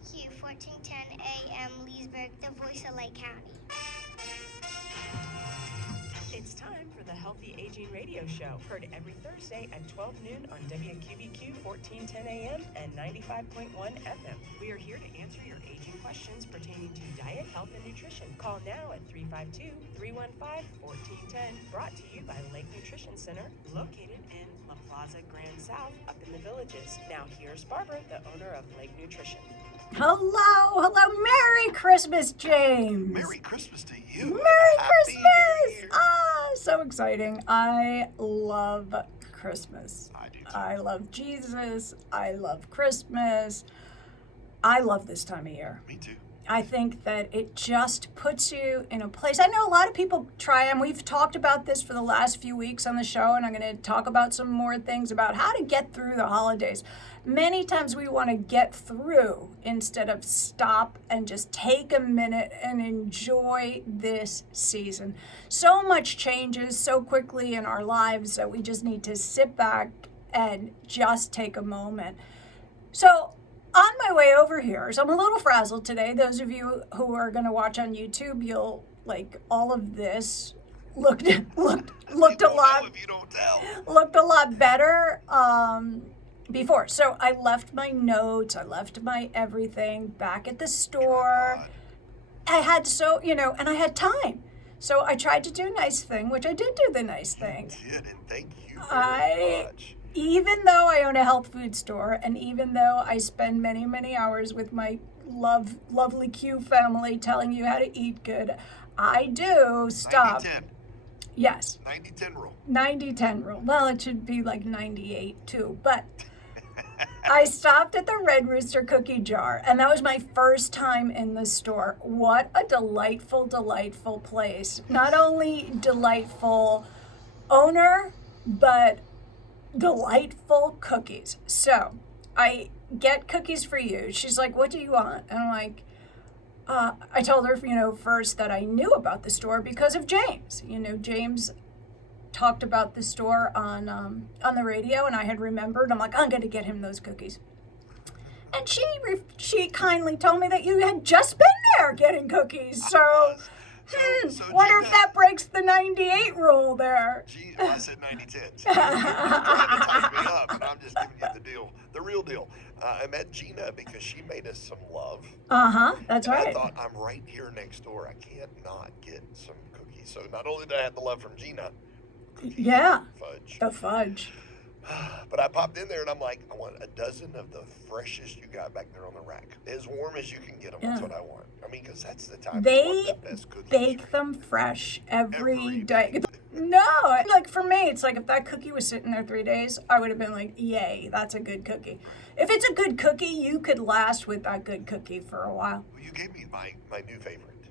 WQBQ 1410 AM Leesburg, the voice of Lake County. It's time for the Healthy Aging Radio Show, heard every Thursday at 12 noon on WQBQ 1410 AM and 95.1 FM. We are here to answer your aging questions pertaining to diet, health, and nutrition. Call now at 352-315-1410. Brought to you by Lake Nutrition Center, located in La Plaza Grand South, up in the Villages. Now here's Barbara, the owner of Lake Nutrition. Hello, Merry Christmas, James. Merry Christmas to you. Merry Happy Christmas. New Year. So exciting. I love Christmas. I do too. I love Jesus. I love Christmas. I love this time of year. Me too. I think that it just puts you in a place. I know a lot of people try, and we've talked about this for the last few weeks on the show, and I'm going to talk about some more things about how to get through the holidays. Many times we want to get through instead of stop and just take a minute and enjoy this season. So much changes so quickly in our lives that we just need to sit back and just take a moment. So on my way over here, so I'm a little frazzled today. Those of you who are going to watch on YouTube, you'll like all of this looked a lot If you don't tell. looked a lot better before. So I left my notes, I left my everything back at the store. God. I had and I had time. So I tried to do a nice thing, which I did do the nice thing. You did, and thank you very much. Even though I own a health food store, and even though I spend many, many hours with my lovely Q family telling you how to eat good, I do stop. 90-10. Yes. 90-10 rule. 90-10 rule. Well, it should be like 98 too, but I stopped at the Red Rooster cookie jar, and that was my first time in the store. What a delightful, delightful place. Not only delightful owner, but delightful cookies. So I get cookies for you. She's like, what do you want? And I'm like, I told her, first that I knew about the store because of James. James talked about the store on the radio, and I had remembered. I'm like, I'm going to get him those cookies. And she kindly told me that you had just been there getting cookies. So wonder if that breaks the 98 rule there. I said 90-10. So you're trying to talk me up, and I'm just giving you the deal, the real deal. I met Gina because she made us some love. That's and right. I thought, I'm right here next door. I can't not get some cookies. So not only did I have the love from Gina, cookies, Yeah. fudge. The fudge. But I popped in there and I'm like, I want a dozen of the freshest you got back there on the rack. As warm as you can get them. That's Yeah. what I want. I mean, because that's the time They you want the best cookies. bake them fresh every Every day. day. No, like for me, it's like if that cookie was sitting there 3 days, I would have been like, yay, that's a good cookie. If it's a good cookie, you could last with that good cookie for a while. Well, you gave me my new favorite.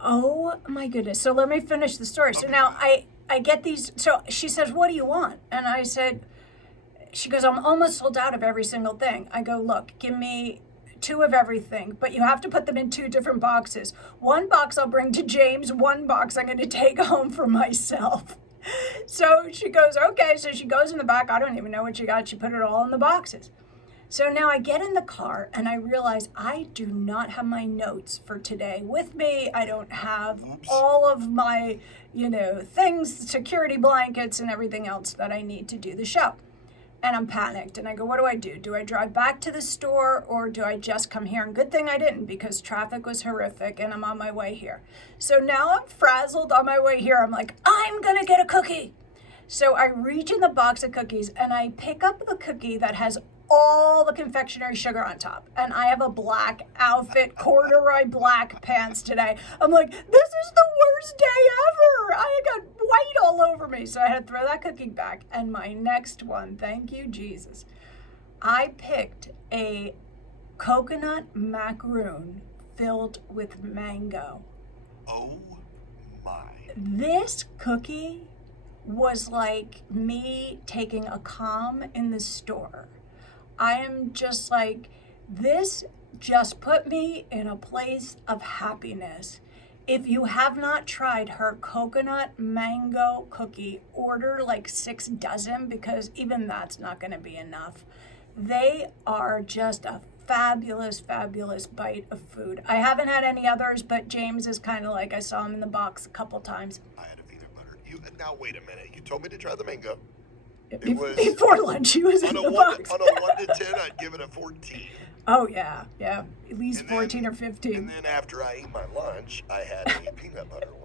Oh my goodness. So let me finish the story. So Okay. now I get these. So she says, what do you want? And I said, she goes, I'm almost sold out of every single thing. I go, look, give me 2 of everything, but you have to put them in 2 different boxes. 1 box I'll bring to James, 1 box I'm going to take home for myself. So she goes, okay. So she goes in the back. I don't even know what she got. She put it all in the boxes. So now I get in the car and I realize I do not have my notes for today with me. I don't have Oops. all of my, things, security blankets and everything else that I need to do the show. And I'm panicked and I go, what do I do? Do I drive back to the store or do I just come here? And good thing I didn't because traffic was horrific and I'm on my way here. So now I'm frazzled on my way here. I'm like, I'm going to get a cookie. So I reach in the box of cookies and I pick up the cookie that has all the confectionery sugar on top. And I have a black outfit, corduroy black pants today. I'm like, this is the worst day ever. I got white all over me. So I had to throw that cookie back. And my next one, thank you, Jesus. I picked a coconut macaroon filled with mango. Oh my. This cookie was like me taking a calm in the store. I am just like, this just put me in a place of happiness. If you have not tried her coconut mango cookie, order like 6 dozen because even that's not going to be enough. They are just a fabulous, fabulous bite of food. I haven't had any others, but James is kind of like, I saw him in the box a couple times. I had a peanut butter. Now wait a minute. You told me to try the mango. It was Before lunch, he was in the box. On a 1 to 10, I'd give it a 14. Oh, yeah. At least And 14 then- or 15. And then after I ate my lunch, I had a peanut butter one.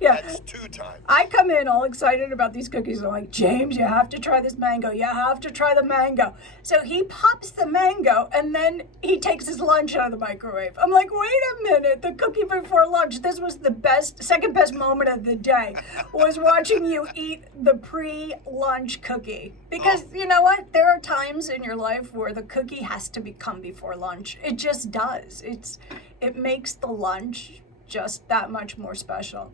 Yeah. That's 2 times. I come in all excited about these cookies. I'm like, James, you have to try this mango. You have to try the mango. So he pops the mango and then he takes his lunch out of the microwave. I'm like, wait a minute, the cookie before lunch. This was the second best moment of the day, was watching you eat the pre-lunch cookie. Because you know what? There are times in your life where the cookie has to come before lunch. It just does. It makes the lunch just that much more special.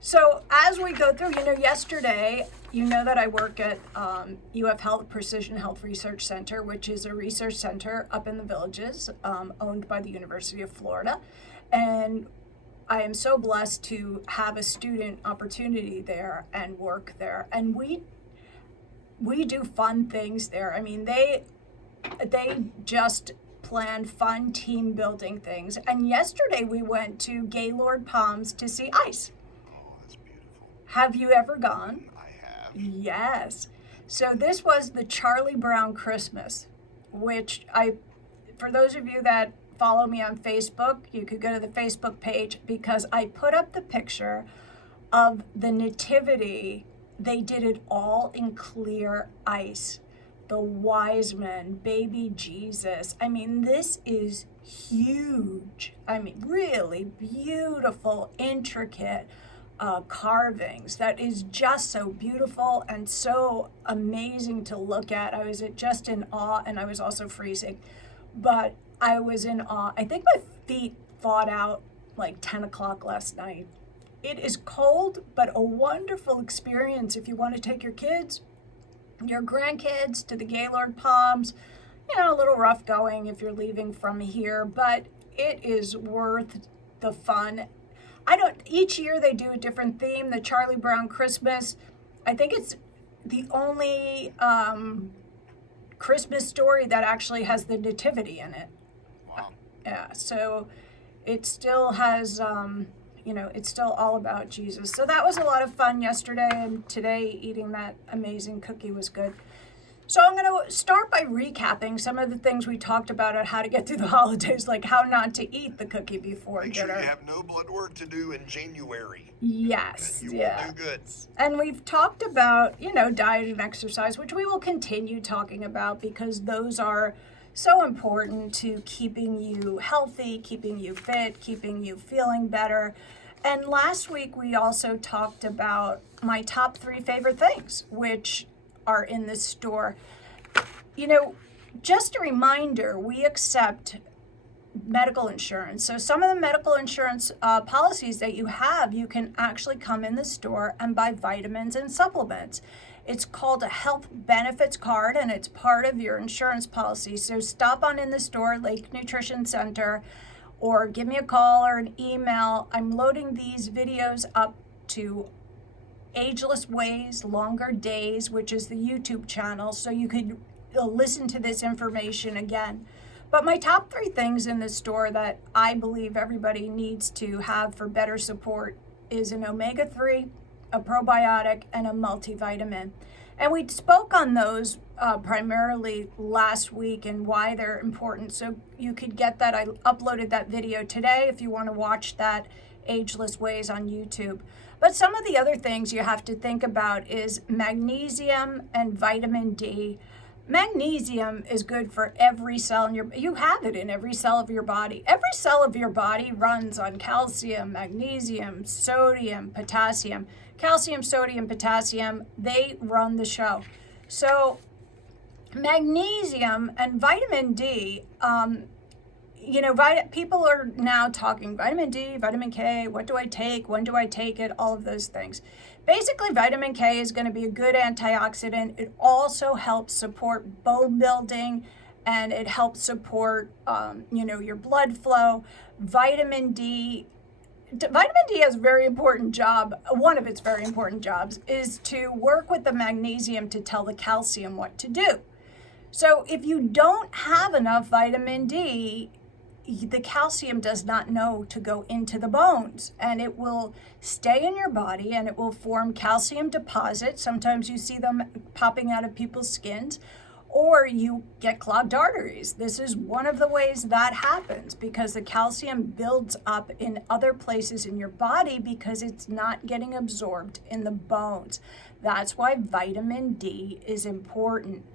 So as we go through, yesterday, that I work at UF Health Precision Health Research Center, which is a research center up in the Villages, owned by the University of Florida. And I am so blessed to have a student opportunity there and work there. And we do fun things there. I mean, they just plan fun team building things. And yesterday we went to Gaylord Palms to see ice. Oh, that's beautiful. Have you ever gone? I have. Yes. So this was the Charlie Brown Christmas, which for those of you that follow me on Facebook, you could go to the Facebook page because I put up the picture of the nativity. They did it all in clear ice. The wise men, baby Jesus. I mean, this is huge. I mean, really beautiful, intricate carvings. That is just so beautiful and so amazing to look at. I was just in awe, and I was also freezing. But I was in awe. I think my feet thawed out like 10 o'clock last night. It is cold, but a wonderful experience if you want to take your kids, your grandkids to the Gaylord Palms. A little rough going if you're leaving from here, but it is worth the fun. Each year they do a different theme. The Charlie Brown Christmas, I think it's the only Christmas story that actually has the nativity in it. Wow. Yeah, so it still has, it's still all about Jesus. So that was a lot of fun yesterday, and today eating that amazing cookie was good. So I'm going to start by recapping some of the things we talked about on how to get through the holidays, like how not to eat the cookie before Make dinner. sure you have no blood work to do in January. Yes, You yeah. won't do good. And we've talked about, diet and exercise, which we will continue talking about because those are so important to keeping you healthy, keeping you fit, keeping you feeling better. And last week we also talked about my top 3 favorite things, which are in this store. Just a reminder, we accept medical insurance. So some of the medical insurance policies that you have, you can actually come in the store and buy vitamins and supplements. It's called a health benefits card, and it's part of your insurance policy. So stop on in the store, Lake Nutrition Center, or give me a call or an email. I'm loading these videos up to Ageless Ways, Longer Days, which is the YouTube channel, so you could listen to this information again. But my top 3 things in the store that I believe everybody needs to have for better support is an omega-3, a probiotic, and a multivitamin. And we spoke on those primarily last week and why they're important. So you could get that. I uploaded that video today if you want to watch that, Ageless Ways on YouTube. But some of the other things you have to think about is magnesium and vitamin D. Magnesium is good for every cell in you have it in every cell of your body. Every cell of your body runs on calcium, magnesium, sodium, potassium. Calcium, sodium, potassium, they run the show. So magnesium and vitamin D, people are now talking vitamin D, vitamin K, what do I take, when do I take it, all of those things. Basically, vitamin K is going to be a good antioxidant. It also helps support bone building, and it helps support, your blood flow. Vitamin D has a very important job. One of its very important jobs is to work with the magnesium to tell the calcium what to do. So if you don't have enough vitamin D, the calcium does not know to go into the bones, and it will stay in your body and it will form calcium deposits. Sometimes you see them popping out of people's skins, or you get clogged arteries. This is one of the ways that happens, because the calcium builds up in other places in your body because it's not getting absorbed in the bones. That's why vitamin D is important.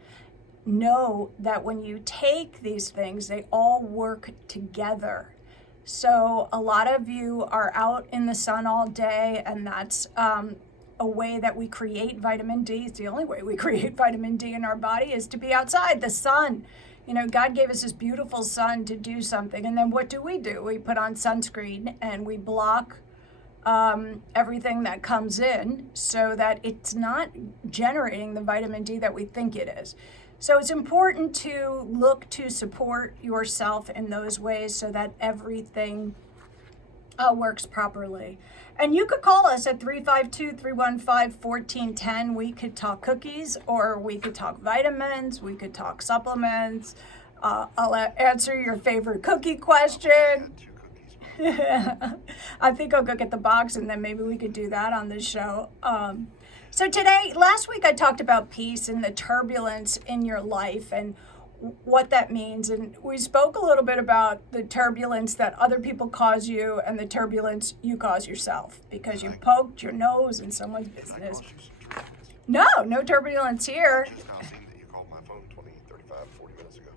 Know that when you take these things, they all work together. So a lot of you are out in the sun all day, and that's a way that we create vitamin D. It's the only way we create vitamin D in our body is to be outside, the sun. You know, God gave us this beautiful sun to do something. And then what do? We put on sunscreen and we block everything that comes in so that it's not generating the vitamin D that we think it is. So it's important to look to support yourself in those ways so that everything works properly. And you could call us at 352-315-1410. We could talk cookies, or we could talk vitamins, we could talk supplements. I'll answer your favorite cookie question. I think I'll go get the box, and then maybe we could do that on this show. So last week I talked about peace and the turbulence in your life and what that means. And we spoke a little bit about the turbulence that other people cause you and the turbulence you cause yourself because you poked your nose in someone's business. No turbulence here.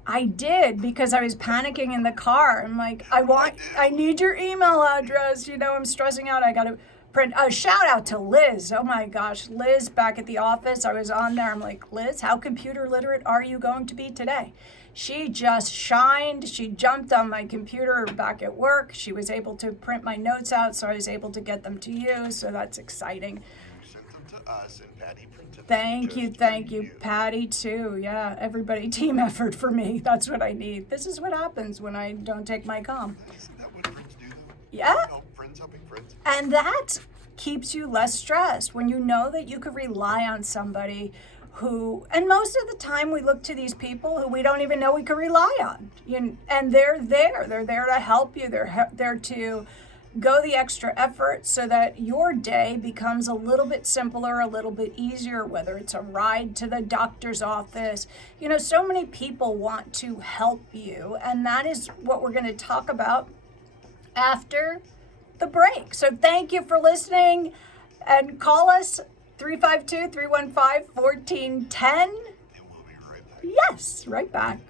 I did, because I was panicking in the car. I'm like, I need your email address. You know, I'm stressing out. I got to print. A shout out to Liz. Oh my gosh, Liz back at the office. I was on there. I'm like, Liz, how computer literate are you going to be today? She just shined. She jumped on my computer back at work. She was able to print my notes out, so I was able to get them to you. So that's exciting. You sent them to us, and Patty printed them. Thank you, Patty too. Yeah, everybody, team effort for me. That's what I need. This is what happens when I don't take my calm. Isn't that what friends do, though? Yeah. Friends helping friends. And that keeps you less stressed when you know that you could rely on somebody who, and most of the time we look to these people who we don't even know we could rely on. And they're there to help you. They're there to go the extra effort so that your day becomes a little bit simpler, a little bit easier, whether it's a ride to the doctor's office. You know, so many people want to help you, and that is what we're going to talk about after the break. So thank you for listening, and call us 352-315-1410. And we'll be right back. Yes, right back.